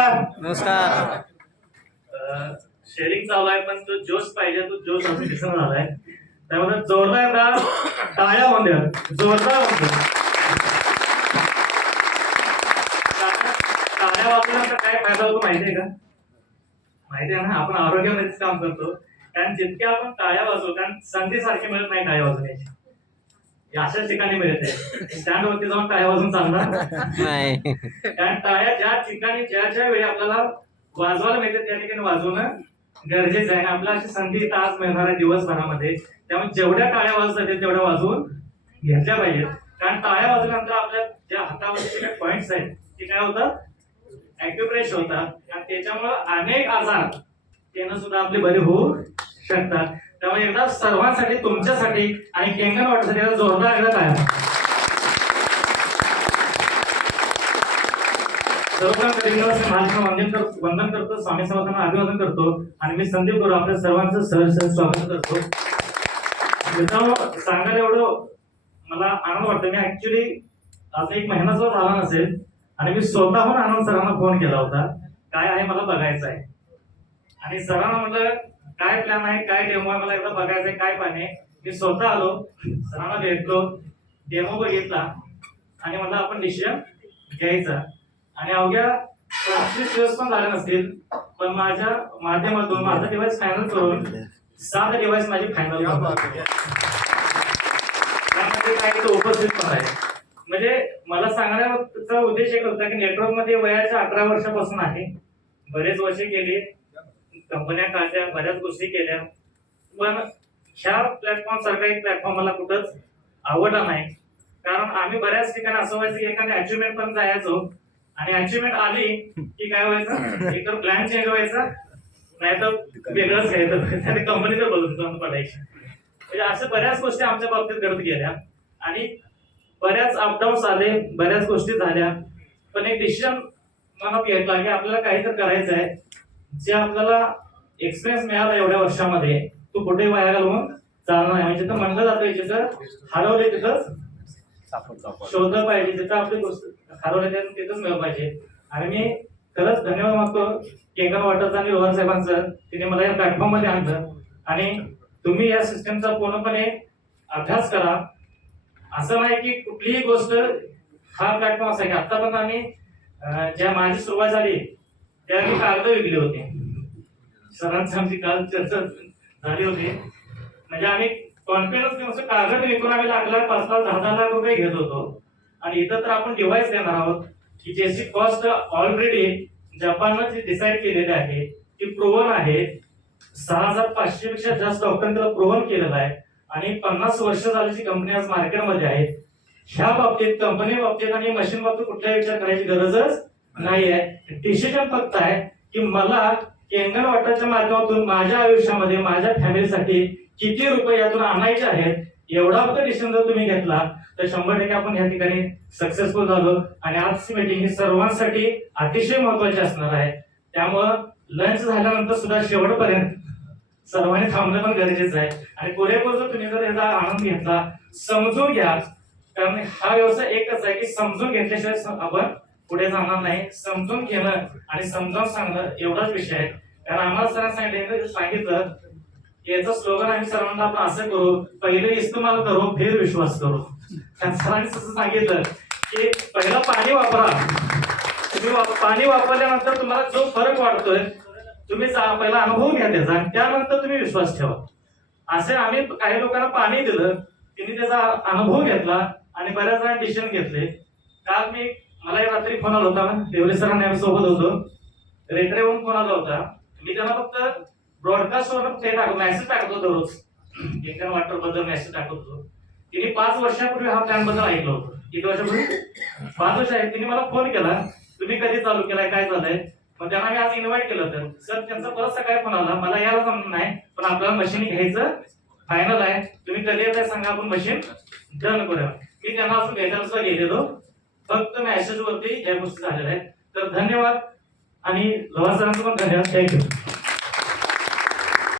नमस्कार. नमस्कार. शेअरिंग चालू आहे पण तो जोश पाहिजे, तो जोश अजून दिसून झालाय. त्यामुळे जोरदार टाळ्या होऊन द्या, जोरदार होऊन द्या. टाळ्या वाजवल्यानंतर काय फायदा होतो माहितीये का? माहिती आहे ना, आपण आरोग्यामध्येच काम करतो. कारण जितके आपण टाळ्या वाजवू, कारण संधी सारखी मिळत नाही टाळ्या वाजवण्याची, अशाच ठिकाणी मिळते. स्टँड वरती जाऊन टाळ्या वाजून चालणार नाही. कारण टाळ्या ज्या ठिकाणी ज्या वेळी आपल्याला वाजवायला मिळते त्या ठिकाणी वाजवणं गरजेचं आहे. आपल्याला अशी संधी तास मिळणार आहे दिवसभरामध्ये, त्यामुळे जेवढ्या टाळ्या वाजतात तेवढ्या वाजवून घेतल्या पाहिजेत. कारण टाळ्या वाजवल्यानंतर आपल्या ज्या हातावरचे काही पॉइंट्स आहेत ते काय होतात, ऍक्युप्रेस होतात आणि त्याच्यामुळे अनेक आजार त्यानं सुद्धा आपले बरे होऊ शकतात. त्यामुळे एकदा सर्वांसाठी, तुमच्यासाठी आणि केंगण वाटसाठी जोरदार एकदा टाळ्या. वंदन करतो, स्वामी समर्थांना अभिवादन करतो आणि मी संदीप गुरु आपल्या सर्वांचं सहर्ष स्वागत करतो. मित्रांनो, सांगायला एवढं मला आनंद वाटतो. मी ऍक्च्युली आता 1 महिना सुद्धा झाला नसेल आणि मी स्वतःहून आनंद सरांना फोन केला होता, काय आहे मला बघायचं आहे. आणि सरांना म्हटलं काय प्लॅन आहे, काय डेमो आहे, मला एकदा बघायचंय, काय पाणी. मी स्वतः आलो, सरांना भेटलो, डेमो बघितला आणि म्हटलं आपण डिसिजन घ्यायचा. आणि अवघ्या 25 दिवस पण झाले नसतील, पण माझ्या माध्यमातून माझा डिव्हाइस फायनल करून 7 डिव्हाइस माझी फायनल त्यामध्ये काही तो उपस्थित पण आहे. म्हणजे मला सांगण्याचा उद्देश एक होता की नेटवर्क मध्ये वयाच्या 18 वर्षापासून आहे, बरेच वर्ष केली, कंपन्या काढल्या, बऱ्याच गोष्टी केल्या, पण ह्या प्लॅटफॉर्म सारखा एक प्लॅटफॉर्म मला कुठंच आवडला नाही. कारण आम्ही बऱ्याच ठिकाणी असं व्हायचं की एखाद्या अचिव्हमेंट पण जायचो आणि अचिव्हमेंट आली की काय व्हायचं, एक तर प्लॅन चेंज व्हायचा, नाही तर वेगळंच घ्यायचं, कंपनीचं बदलून पडायची. म्हणजे असं बऱ्याच गोष्टी आमच्या बाबतीत घडत गेल्या आणि बऱ्याच अपडाऊन्स आले, बऱ्याच गोष्टी झाल्या. पण एक डिसिजन मनात घेतला की आपल्याला काहीतरी करायचं आहे. जे आपल्याला एक्सपिरियन्स मिळाला एवढ्या वर्षामध्ये, तो कुठे वाया घालवून चालणार नाही. म्हणजे जिथं म्हणलं जातं जिथं हरवले तिथंच शोधलं पाहिजे, जिथं आपली गोष्ट हरवले तिथंच मिळालं पाहिजे. आणि मी खरंच धन्यवाद मागतो केंगण वॉटरचा आणि रोहन साहेबांचं, तिने मला या प्लॅटफॉर्म मध्ये आणलं. आणि तुम्ही या सिस्टमचा पूर्णपणे अभ्यास करा. असं नाही की कुठलीही गोष्ट हा प्लॅटफॉर्म असा की आतापर्यंत आम्ही ज्या माझी सुरुवात झाली त्या मी कागद विकले होते. सरांची आमची काल चर्चा झाली होती. म्हणजे आम्ही कॉन्फिडन्स कागद विकून आम्ही लाख 5-10 लाख रुपये घेत होतो. आणि इथं तर आपण डिव्हाइस देणार आहोत की ज्याची कॉस्ट ऑलरेडी जपाननं डिसाईड केलेली आहे, ती प्रूव्हन आहे. 6500 पेक्षा जास्त डॉक्टरांनी त्याला प्रूव्हन केलेलं आहे आणि 50 वर्ष झाल्याची कंपनी आज मार्केटमध्ये आहे. ह्या बाबतीत, कंपनी बाबतीत आणि मशीन बाबतीत कुठलाही विचार करायची गरजच नाहीये. डिसिजन फक्त आहे की मला केंगण वॉटरच्या माध्यमातून माझ्या आयुष्यामध्ये, माझ्या फॅमिलीसाठी किती रुपये यातून आणायचे आहेत, एवढा फक्त डिसिजन जर तुम्ही घेतला तर 100% आपण या ठिकाणी सक्सेसफुल झालो. आणि आजची मीटिंग ही सर्वांसाठी अतिशय महत्वाची असणार आहे. त्यामुळं लंच झाल्यानंतर सुद्धा शेवटपर्यंत सर्वांनी थांबणं पण गरजेचं आहे. आणि पुरेपूर जर तुम्ही जर याचा आनंद घेतला, समजून घ्या, कारण हा व्यवसाय एकच आहे की समजून घेतल्याशिवाय आपण पुढे जाणार नाही. समजून घेणं आणि समजावून सांगणं एवढाच विषय आहे. कारण आम्हाला सरांनी सांगितलं की याचं स्लोगन आम्ही सर्वांना आपण असं करू, पहिले इस्तेमाल करू फिर विश्वास करू. सरांनी तसं सांगितलं की पहिलं पाणी वापरा, तुम्ही पाणी वापरल्यानंतर तुम्हाला जो फरक वाटतोय तुम्ही पहिला अनुभव घ्या त्याचा आणि त्यानंतर तुम्ही विश्वास ठेवा. असे आम्ही काही लोकांना पाणी दिलं, त्यांनी त्याचा अनुभव घेतला आणि बऱ्याच जणांनी डिसिजन घेतले. काल मला रात्री फोन आला होता, देवले सरांनी आम्ही सोबत होतो, रेटरेवरून फोन आला होता. मी त्यांना फक्त ब्रॉडकास्ट वर मेसेज टाकत होतो, रोज केंगण वॉटर बद्दल मेसेज टाकत होतो. तिने 5 वर्षापूर्वी हा प्लॅन बद्दल ऐकलं होतं. किती वर्षापूर्वी? 5 वर्ष आहे. तिने मला फोन केला, तुम्ही कधी चालू केलाय, काय झालंय. मग त्यांना मी आज इन्व्हाइट केलं होतं. सर त्यांचा परत सकाळी फोन आला, मला यायला जमणार नाही पण आपल्याला मशीन घ्यायचं फायनल आहे, तुम्ही कधी येताय सांगा, आपण मशीन डन करूया. मी त्यांना असं भेटायला सुद्धा गेलेलो, फक्त मेसेज वरती या गोष्टी झालेल्या आहेत. तर धन्यवाद आणि लोहा सरांचं पण धन्यवाद. थँक्यू.